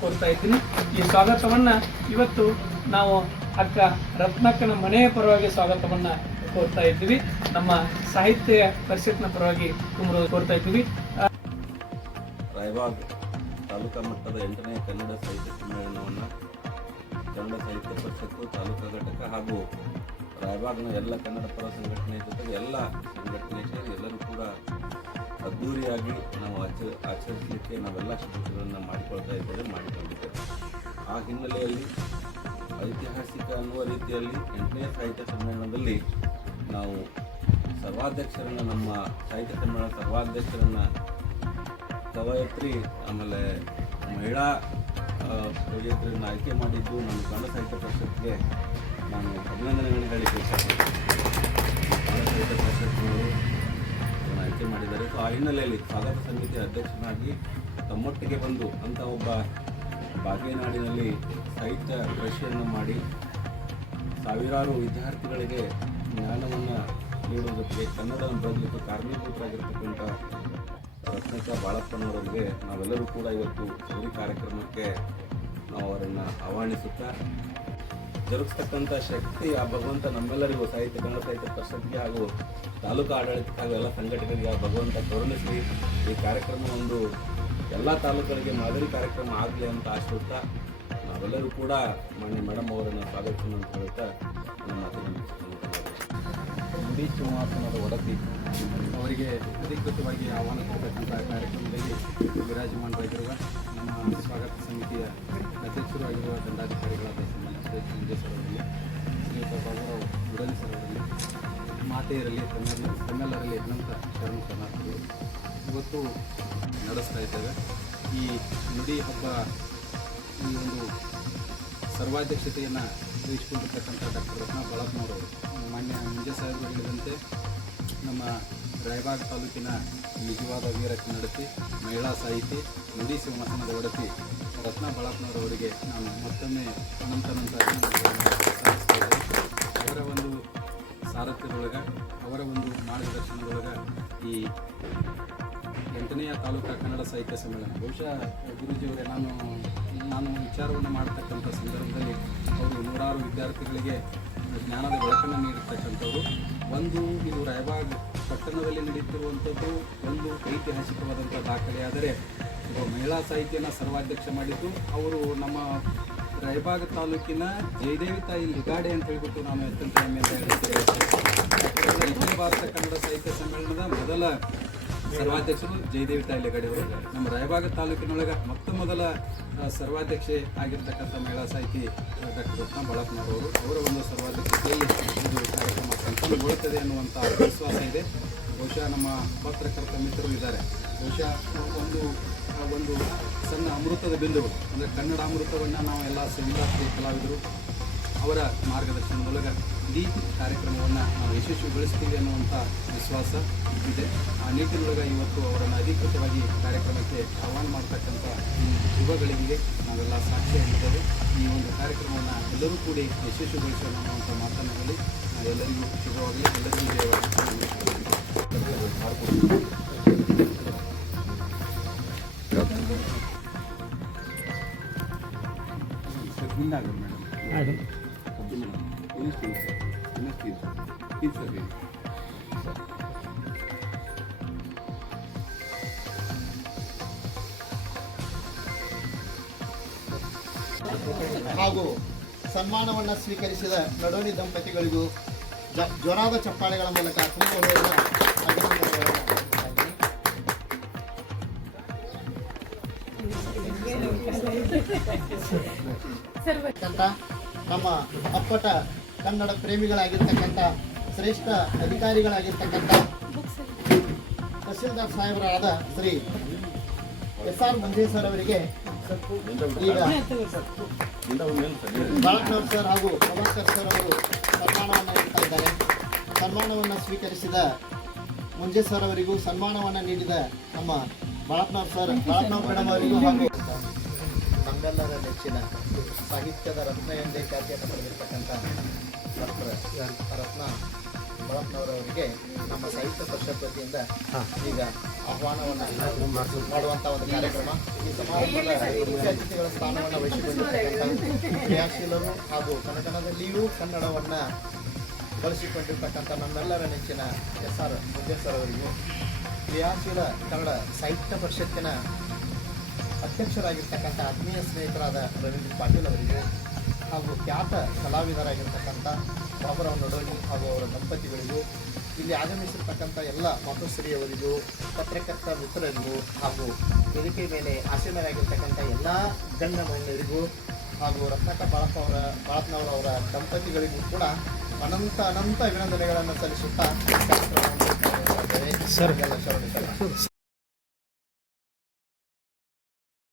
ಕೋರ್ತಾ ಇದ್ದೀನಿ. ಈ ಸ್ವಾಗತವನ್ನ ಇವತ್ತು ನಾವು ಅಕ್ಕ ರತ್ನಕ್ಕನ ಮನೆಯ ಪರವಾಗಿ ಸ್ವಾಗತವನ್ನ ಕೋರ್ತಾ ಇದ್ದೀವಿ. ನಮ್ಮ ಸಾಹಿತ್ಯ ಪರಿಷತ್ನ ಪರವಾಗಿ ಕೋರ್ತಾ ಇದ್ದೀವಿ. ರಾಯಬಾಗ್ ತಾಲೂಕಾ ಮಟ್ಟದ ಎಂಟನೇ ಕನ್ನಡ ಸಾಹಿತ್ಯ ಸಮ್ಮೇಳನವನ್ನು ಕನ್ನಡ ಸಾಹಿತ್ಯ ಪರಿಷತ್ತು, ತಾಲೂಕಾ ಘಟಕ ಹಾಗೂ ರಾಯಬಾಗ್ನ ಎಲ್ಲ ಕನ್ನಡ ಪರ ಸಂಘಟನೆ ಜೊತೆಗೆ ಎಲ್ಲ ಸಂಘಟನೆ ಎಲ್ಲರೂ ಕೂಡ ಅದ್ಧೂರಿಯಾಗಿ ನಾವು ಆಚ ಆಚರಿಸಲಿಕ್ಕೆ ನಾವೆಲ್ಲ ಸಿದ್ಧತೆಗಳನ್ನು ಮಾಡಿಕೊಳ್ತಾ ಇದ್ದೇವೆ, ಮಾಡಿಕೊಂಡಿದ್ದೇವೆ. ಆ ಹಿನ್ನೆಲೆಯಲ್ಲಿ ಐತಿಹಾಸಿಕ ಅನ್ನುವ ರೀತಿಯಲ್ಲಿ ಎಂಟನೇ ಸಾಹಿತ್ಯ ಸಮ್ಮೇಳನದಲ್ಲಿ ನಾವು ಸರ್ವಾಧ್ಯಕ್ಷರನ್ನು, ನಮ್ಮ ಸಾಹಿತ್ಯ ಸಮ್ಮೇಳನ ಸರ್ವಾಧ್ಯಕ್ಷರನ್ನು ಕವಯತ್ರಿ, ಆಮೇಲೆ ಮಹಿಳಾ ಕವಯತ್ರಿಯನ್ನು ಆಯ್ಕೆ ಮಾಡಿದ್ದು ನಮ್ಮ ಕನ್ನಡ ಸಾಹಿತ್ಯ ಪರಿಷತ್ಗೆ ನಾನು ಅಭಿನಂದನೆಗಳನ್ನು ಕನ್ನಡ ಸಾಹಿತ್ಯ ಪರಿಷತ್ನವರು ಆ ಹಿನ್ನೆಲೆಯಲ್ಲಿ ಸ್ವಾಗತ ಸಮಿತಿ ಅಧ್ಯಕ್ಷನಾಗಿ ತಮ್ಮೊಟ್ಟಿಗೆ ಬಂದು ಅಂತ ಒಬ್ಬ ಬಾಗೇನಾಡಿನಲ್ಲಿ ಸಾಹಿತ್ಯ ಕೃಷಿಯನ್ನು ಮಾಡಿ ಸಾವಿರಾರು ವಿದ್ಯಾರ್ಥಿಗಳಿಗೆ ಜ್ಞಾನವನ್ನು ನೀಡುವುದಕ್ಕೆ ಕನ್ನಡವನ್ನು ಬದಲಿಕ್ಕೆ ಕಾರಣೀಭೂತರಾಗಿರ್ತಕ್ಕಂಥ ರತ್ನಕ ಬಾಳಪ್ಪನವರೊಂದಿಗೆ ನಾವೆಲ್ಲರೂ ಕೂಡ ಇವತ್ತು ಈ ಕಾರ್ಯಕ್ರಮಕ್ಕೆ ನಾವು ಅವರನ್ನು ಆಹ್ವಾನಿಸುತ್ತಾ ಜರುಗಿಸ್ತಕ್ಕಂಥ ಶಕ್ತಿ ಆ ಭಗವಂತ ನಮ್ಮೆಲ್ಲರಿಗೂ ಸಾಹಿತ್ಯ, ಕನ್ನಡ ಸಾಹಿತ್ಯ ಪರಿಷತ್ಗೆ ಹಾಗೂ ತಾಲೂಕು ಆಡಳಿತಕ್ಕೆ ಹಾಗೂ ಎಲ್ಲ ಸಂಘಟನೆಗಳಿಗೆ ಆ ಭಗವಂತ ಕರುಣಿಸಿ ಈ ಕಾರ್ಯಕ್ರಮ ಒಂದು ಎಲ್ಲ ತಾಲೂಕುಗಳಿಗೆ ಮಾದರಿ ಕಾರ್ಯಕ್ರಮ ಆಗಲಿ ಅಂತ ಆಶಿಸುತ್ತಾ ನಾವೆಲ್ಲರೂ ಕೂಡ ಮಾನ್ಯ ಮೇಡಮ್ ಅವರನ್ನು ಸ್ವಾಗತಿಸೋಣ ಅಂತ ಹೇಳುತ್ತಾ ನಮ್ಮ ಮಾತನ್ನು ಮುಗಿಸ್ತೀನಿ. ಒಡತಿ ಅವರಿಗೆ ಅಧಿಕೃತವಾಗಿ ಆಹ್ವಾನ ಕೊಡ್ತಕ್ಕಂಥ ಕಾರ್ಯಕ್ರಮದಲ್ಲಿ ವಿರಾಜಮಾನರಾಗಿರುವ ನಮ್ಮ ಸ್ವಾಗತ ಸಮಿತಿಯ ಅಧ್ಯಕ್ಷರು ಆಗಿರುವ ದಂಡಾಧಿಕಾರಿಗಳಾದ ಸಂಜೆ ಸರ್ ಅವರಲ್ಲಿ ಶ್ರೀಯುತ ಬಾಬುರಾವ್ ಗುಡಲಿ ಸರ್ ಮಾತೆಯರಲ್ಲಿ, ತಮ್ಮೆಲ್ಲ ತಮ್ಮೆಲ್ಲರಲ್ಲಿ ಅನಂತ ಶರಣ ಶರಣಾರ್ಥಿಗಳು ಇವತ್ತು ನಡೆಸ್ತಾ ಇದ್ದೇವೆ. ಈ ನುಡಿ ಹಬ್ಬ ಈ ಒಂದು ಸರ್ವಾಧ್ಯಕ್ಷತೆಯನ್ನು ವಹಿಸಿಕೊಂಡಿರ್ತಕ್ಕಂಥ ಡಾಕ್ಟರ್ ರತ್ನ ಬಳಪ್ನವರವರು ಮಾನ್ಯ ಮುಂಜೆ ಸಾಹೇಬರು ಹೇಳಿದಂತೆ ನಮ್ಮ ರಾಯಬಾಗ್ ತಾಲೂಕಿನ ನಿಜವಾದ ವೀರ ಕನ್ನಡತಿ ಮಹಿಳಾ ಸಾಹಿತಿ ನುಡಿ ಸಿಂಹಾಸನದ ಒಡತಿ ರತ್ನ ಬಳಪ್ನವರವರಿಗೆ ನಾನು ಮತ್ತೊಮ್ಮೆ ಅಭಿನಂದನೆಗಳನ್ನು ಸಲ್ಲಿಸ್ತಾ ಅವರ ಒಂದು ಸಾರಥ್ಯದೊಳಗೆ, ಅವರ ಒಂದು ಮಾರ್ಗದರ್ಶನದೊಳಗೆ ಈ ಎಂಟನೆಯ ತಾಲೂಕಾ ಕನ್ನಡ ಸಾಹಿತ್ಯ ಸಮ್ಮೇಳನ. ಬಹುಶಃ ಗುರುಜಿಯವರೇ, ನಾನು ನಾನು ವಿಚಾರವನ್ನು ಮಾಡತಕ್ಕಂಥ ಸಂದರ್ಭದಲ್ಲಿ ಅವರು ನೂರಾರು ವಿದ್ಯಾರ್ಥಿಗಳಿಗೆ ಜ್ಞಾನದ ಬೆಳಕನ್ನು ನೀಡಿರ್ತಕ್ಕಂಥವ್ರು. ಒಂದು ಇದು ರಾಯಬಾಗ್ ಪಟ್ಟಣದಲ್ಲಿ ನಡೆಯುತ್ತಿರುವಂಥದ್ದು ಒಂದು ಐತಿಹಾಸಿಕವಾದಂಥ ದಾಖಲೆಯಾದರೆ ಒಬ್ಬ ಮಹಿಳಾ ಸಾಹಿತ್ಯನ ಸರ್ವಾಧ್ಯಕ್ಷ ಮಾಡಿದ್ದು, ಅವರು ನಮ್ಮ ರಾಯಬಾಗ್ ತಾಲೂಕಿನ ಜಯದೇವಿ ತಾಯಿ ಲಿಗಾಡೆ ಅಂತ ಹೇಳ್ಬಿಟ್ಟು ನಾನು ಅತ್ಯಂತ ಹೆಮ್ಮೆಯಿಂದ ಹೇಳ್ತೇನೆ. ಅಖಿಲ ಭಾರತ ಕನ್ನಡ ಸಾಹಿತ್ಯ ಸಮ್ಮೇಳನದ ಮೊದಲ ಸರ್ವಾಧ್ಯಕ್ಷರು ಜಯದೇವಿ ತಾಯಿ ಲೆಗಡೆ ಅವರು ನಮ್ಮ ರಾಯಬಾಗ ತಾಲೂಕಿನೊಳಗೆ ಮೊತ್ತ ಮೊದಲ ಸರ್ವಾಧ್ಯಕ್ಷೆ ಆಗಿರ್ತಕ್ಕಂಥ ಮಹಿಳಾ ಸಾಹಿತಿ ಡಾಕ್ಟರ್ ರತ್ನ ಬಳಪ್ಪನವರು. ಅವರ ಒಂದು ಸರ್ವಾಧ್ಯಕ್ಷತೆಯಲ್ಲಿ ಇದು ಕಾರ್ಯಕ್ರಮ ಸಂಪನ್ನಗೊಳ್ಳುತ್ತದೆ ಅನ್ನುವಂಥ ವಿಶ್ವಾಸ ಇದೆ. ಬಹುಶಃ ನಮ್ಮ ಪತ್ರಕರ್ತ ಮಿತ್ರರು ಇದ್ದಾರೆ. ಬಹುಶಃ ಒಂದು ಒಂದು ಸಣ್ಣ ಅಮೃತದ ಬಿಂದುಗಳು, ಅಂದರೆ ಕನ್ನಡ ಅಮೃತವನ್ನು ನಾವು ಎಲ್ಲ ಸಂಗಾತಿ ಕಲಾವಿದರು ಅವರ ಮಾರ್ಗದರ್ಶನದೊಳಗೆ ಇಡೀ ಕಾರ್ಯಕ್ರಮವನ್ನು ನಾವು ಯಶಸ್ವಿಗೊಳಿಸ್ತೀವಿ ಅನ್ನುವಂಥ ವಿಶ್ವಾಸ ಇದೆ ಆ ನಿಟ್ಟಿನೊಳಗೆ ಇವತ್ತು ಅವರನ್ನು ಅಧಿಕೃತವಾಗಿ ಕಾರ್ಯಕ್ರಮಕ್ಕೆ ಆಹ್ವಾನ ಮಾಡ್ತಕ್ಕಂಥ ಈ ಯುವಗಳಿಗೆ ನಾವೆಲ್ಲ ಸಾಕ್ಷಿಯಾಗಿದ್ದೇವೆ ಈ ಒಂದು ಕಾರ್ಯಕ್ರಮವನ್ನು ಎಲ್ಲರೂ ಕೂಡಿ ಯಶಸ್ವಿಗೊಳಿಸೋಣ ಅನ್ನುವಂಥ ಮಾತನ್ನು ಹೇಳಿ ಎಲ್ಲರಿಗೂ ಶುಭವಾಗಲಿ ಎಲ್ಲರಿಗೂ ಮೇಡಮ್ ಹಾಗೂ ಸನ್ಮಾನವನ್ನು ಸ್ವೀಕರಿಸಿದ ನಡೋನಿ ದಂಪತಿಗಳಿಗೂ ಜ್ವರಾದ ಚಪ್ಪಾಳೆಗಳ ಮೂಲಕ. ನಮ್ಮ ಅಪ್ಪಟ ಕನ್ನಡ ಪ್ರೇಮಿಗಳಾಗಿರ್ತಕ್ಕಂಥ ಶ್ರೇಷ್ಠ ಅಧಿಕಾರಿಗಳಾಗಿರ್ತಕ್ಕಂಥ tahsildar ಸಾಹೇಬರಾದ Shri S R Manjesh sir ಅವರಿಗೆ ಈಗ ಮೇಲೆ ಸರ್ ಹಾಗೂ ಪ್ರಭಾಕರ್ ಸರ್ ಅವರು ಸನ್ಮಾನವನ್ನು ನೀಡ್ತಾ ಇದ್ದಾರೆ. ಸನ್ಮಾನವನ್ನು ಸ್ವೀಕರಿಸಿದ ಮುಂಜೇಶ್ವರ್ ಸರ್ ಅವರಿಗೂ ಸನ್ಮಾನವನ್ನು ನೀಡಿದ ನಮ್ಮ ಬಾಳಪ್ನವ್ರ ಸರ್ ಬಾಳಪ್ನವ್ರ ಮೇಡಮ್ ಅವರಿಗೂ ಹಾಗೂ ನಮ್ಮೆಲ್ಲರ ನೆಚ್ಚಿನ ಸಾಹಿತ್ಯದ ರತ್ನ ಎಂದೇ ಖ್ಯಾತಿಯನ್ನು ಪಡೆದಿರ್ತಕ್ಕಂಥ ರತ್ನ ಬಳಪ್ನವರವರಿಗೆ ನಮ್ಮ ಸಾಹಿತ್ಯ ಪರಿಷತ್ ವತಿಯಿಂದ ಈಗ ಆಹ್ವಾನವನ್ನು ಮಾಡುವಂಥ ಒಂದು ಕಾರ್ಯಕ್ರಮ. ಈ ಸಮಾರಂಭದ ಮುಖ್ಯ ಅತಿಥಿಗಳ ಸ್ಥಾನವನ್ನು ವಹಿಸಿಕೊಂಡಿರ್ತಕ್ಕಂಥ ಕ್ರಿಯಾಶೀಲರು ಹಾಗೂ ಕನ್ನಡದಲ್ಲಿಯೂ ಕನ್ನಡವನ್ನು ಬಳಸಿಕೊಂಡಿರ್ತಕ್ಕಂಥ ನಮ್ಮೆಲ್ಲರ ನೆಚ್ಚಿನ ಎಸ್ ಆರ್ ಸರ್ ಅವರಿಗೂ ಕ್ರಿಯಾಶೀಲ ಕನ್ನಡ ಸಾಹಿತ್ಯ ಪರಿಷತ್ತಿನ ಅಧ್ಯಕ್ಷರಾಗಿರ್ತಕ್ಕಂಥ ಆತ್ಮೀಯ ಸ್ನೇಹಿತರಾದ ರವೀಂದ್ರ ಪಾಟೀಲ್ ಅವರಿಗೂ ಹಾಗೂ ಖ್ಯಾತ ಕಲಾವಿದರಾಗಿರ್ತಕ್ಕಂಥ ಬಾಬುರಾವ್ ನಡೋಣಿ ಹಾಗೂ ಅವರ ದಂಪತಿಗಳಿಗೂ ಇಲ್ಲಿ ಆಗಮಿಸಿರ್ತಕ್ಕಂಥ ಎಲ್ಲ ಮಾತುಶ್ರೀಯವರಿಗೂ ಪತ್ರಕರ್ತ ಮಿತ್ರರಿಗೂ ಹಾಗೂ ವೇದಿಕೆ ಮೇಲೆ ಆಸೀನರಾಗಿರ್ತಕ್ಕಂಥ ಎಲ್ಲ ಗಣ್ಯ ಮಹಿಳೆಯರಿಗೂ ಹಾಗೂ ರತ್ನಕ ಬಾಳಪ್ಪ ಅವರ ಬಾಳಪ್ಪನವರವರ ದಂಪತಿಗಳಿಗೂ ಕೂಡ ಅನಂತ ಅನಂತ ಅಭಿನಂದನೆಗಳನ್ನು ಸಲ್ಲಿಸುತ್ತಾ ಕಾರ್ಯಕ್ರಮವನ್ನು